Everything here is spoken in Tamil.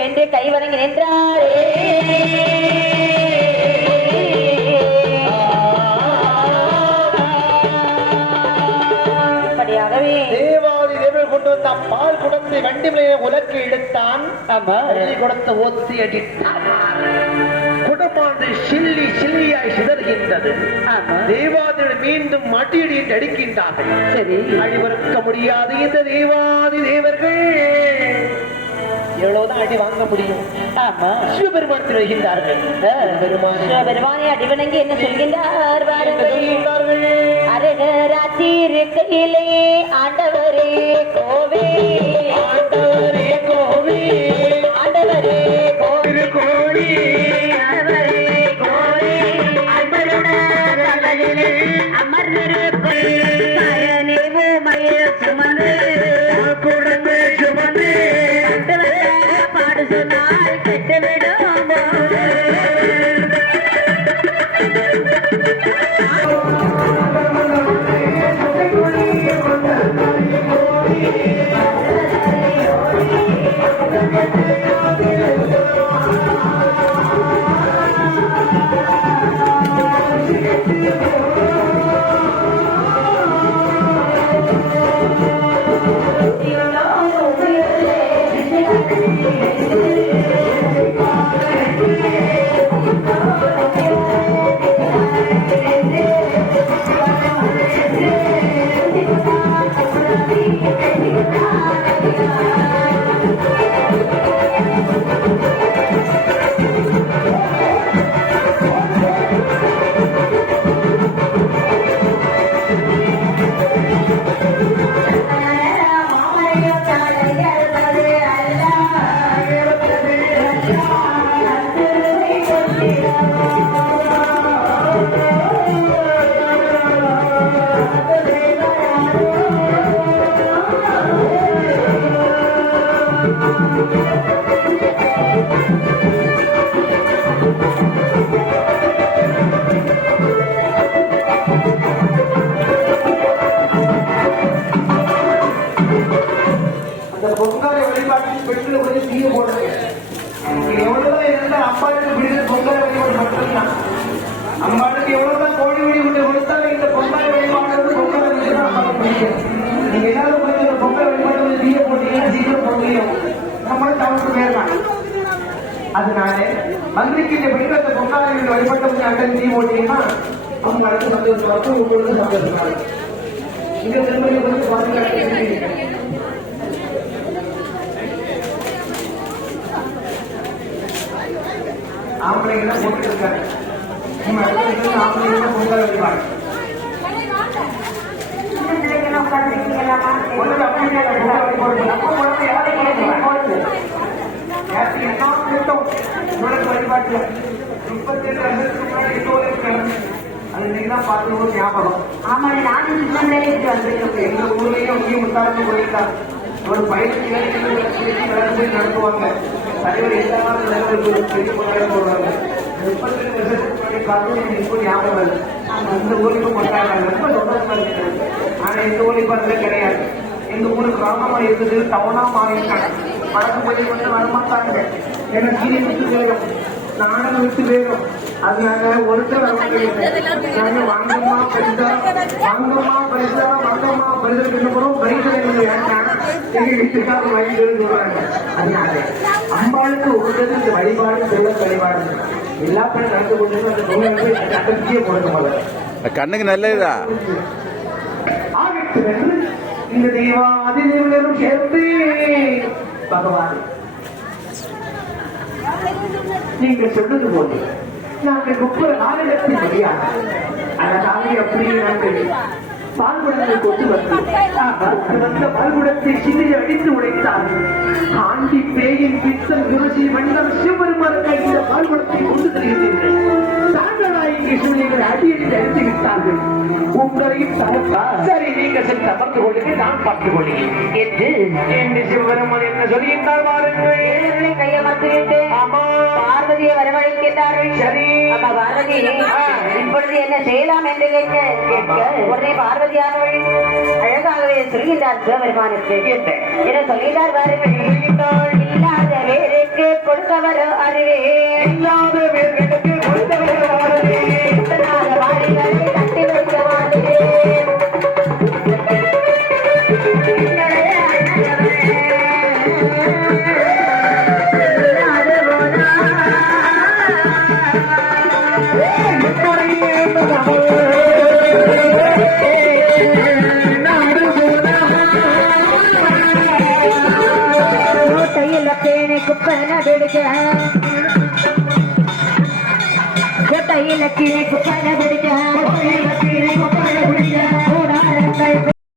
வேண்டும் என்று கை வணங்கி நின்றாரே. இப்படியாகவே தேவாதி தேவர் கொண்டு வந்த பால் குடத்தை வண்டிமலையை உலக்கு எடுத்தான். கொடுத்த ஒத்தி அடித்தான். குடமானது சில்லி சில்லியாய் சிதறுகின்றது. தேவாதிகள் மீண்டும் மட்டியடி என்று அடிக்கின்றார்கள். சரி, அழிவறுக்க முடியாது இந்த தேவாதி தேவர்கள் எவ்வளவுதான் அடி வாங்க முடியும். சிவபெருமானத்தில் வருகின்றார்கள். சிவபெருமானை அடிவணங்கி என்ன சொல்கின்றார்? அரகராத்திருக்கையிலே ஆண்டவரே கோவே, ஆண்டவரே கோவே, ஆண்டவரே கோவில் கோடி, ஆண்டவரே கோவே, அன்பருடன் கடலிலே அமர்ந்திருக்கும் பயனிவு மய சுமந்து குடந்து சுமந்து பாடு சொன்னால் கெட்டுவிடும். அம்மாவுக்கு எவ்வளவுதான் கோழி வழி விட்டு கொடுத்தாலும் இந்த பொங்கல் வழிபாடு பொங்கல் நீங்க எல்லாரும் கொஞ்சம் பொங்கல் வழிபாடு தீய போட்டீங்கன்னா சீக்கிரம் பொங்கலையும் நம்மளும் தவிர்த்து போயிருக்காங்க. அதனால மந்திரிக்கு இந்த பெண்கள் பொங்கலை வழிபட்ட அங்கே தீ போட்டீங்கன்னா அவங்க அடுத்து சந்தோஷமாக உங்களுக்கு சந்தோஷமாக இந்த திருமணம் வந்து பாதுகாக்க ஆம்பளைங்க போட்டு இருக்காங்க. ஆம்பளைங்க பொங்கல் வைப்பாங்க. வழிபாட்டுல 38 வருஷத்துக்கு முன்னாடி அது நீங்கதான் பார்த்து ஞாபகம். ஆமா, நானும் எங்க ஊர்லயும் அங்கேயும் முத்தாரத்து போயிருக்காங்க. ஒரு 15 நடத்துவாங்க. தலைவர் எல்லாரும் பெரிய கொண்டாடம் போடுவாங்க. 38 வருஷத்துக்கு முன்னாடி பார்த்து எனக்கு ஞாபகம் வருது. இந்த ஊருக்கு கொண்டாடுறாங்க. ரொம்ப சந்தோஷமா இருக்கிறது. ஆனா எங்க ஊருக்கு அதுல கிடையாது. எங்க ஊருக்கு கிராமமா இருக்குது, டவுனா மாறிட்டாங்க. வடக்கு பள்ளி வந்து வரமாட்டாங்க. ஏன்னா கீழே விட்டு போயிடும், நானும் விட்டு போயிடும். அதனால ஒருத்தர் நாங்க வாங்கம்மா பரிசா வாங்கம்மா பரிசா வாங்கம்மா பரிசு என்னப்படும் பரிசு எங்க வீட்டுக்காக வாங்கி சொல்றாங்க. அதனால அம்பாளுக்கு உகந்தது இந்த வழிபாடு செல்ல வழிபாடு எல்லா பேரும் நடந்து கொண்டு அந்த நோய் அகற்றியே போடுங்க. கண்ணுக்கு நல்லதுதா ஆகட்டு என்று இந்த தெய்வாதி தேவனும் சேர்த்து பகவான் நீங்கள் சொல்றது போது நாங்கள் 30 நாளிடத்தில் முடியாது. அதனாலே அப்படியே நாங்கள் பால்குடத்தை கொண்டு வந்த பால்குடத்தை சிறிய அடித்து உடைத்தார்கள். ஆண்டி பேயின் பித்தம் விமசி மன்னம் சிவபெருமானுக்கு இந்த பால்குடத்தை கொண்டு தருகிறீர்கள். தாங்களாய் சூழ்நிலை அடியடித்து அடித்து விட்டார்கள். உங்களையும் சரி, நீங்கள் சென்று அமர்ந்து கொள்ளுங்க, நான் பார்த்துக் கொள்கிறேன் என்று சிவபெருமான் என்ன சொல்லியிருந்தார் பாருங்கள். கையமர்த்திவிட்டு பார்வதியை வரவழைக்கின்றார்கள். சரி, அப்ப பார்வதி இப்பொழுது என்ன செய்யலாம் என்று கேட்க உடனே பார்வதியானவள் அழகாகவே சொல்கின்றார் சிவபெருமானுக்கு என்ன சொல்கிறார் பாருங்கள். இல்லாத வேருக்கு கொடுத்தவர் அறிவே இல்லாத வீர்களுக்கு கொடுத்தவர் ஆறுவே வாரிகளை தட்டி வைக்க மாதிரி குப்பன பிடிக்க கொட்டையில கிளி குப்பன பிடிக்க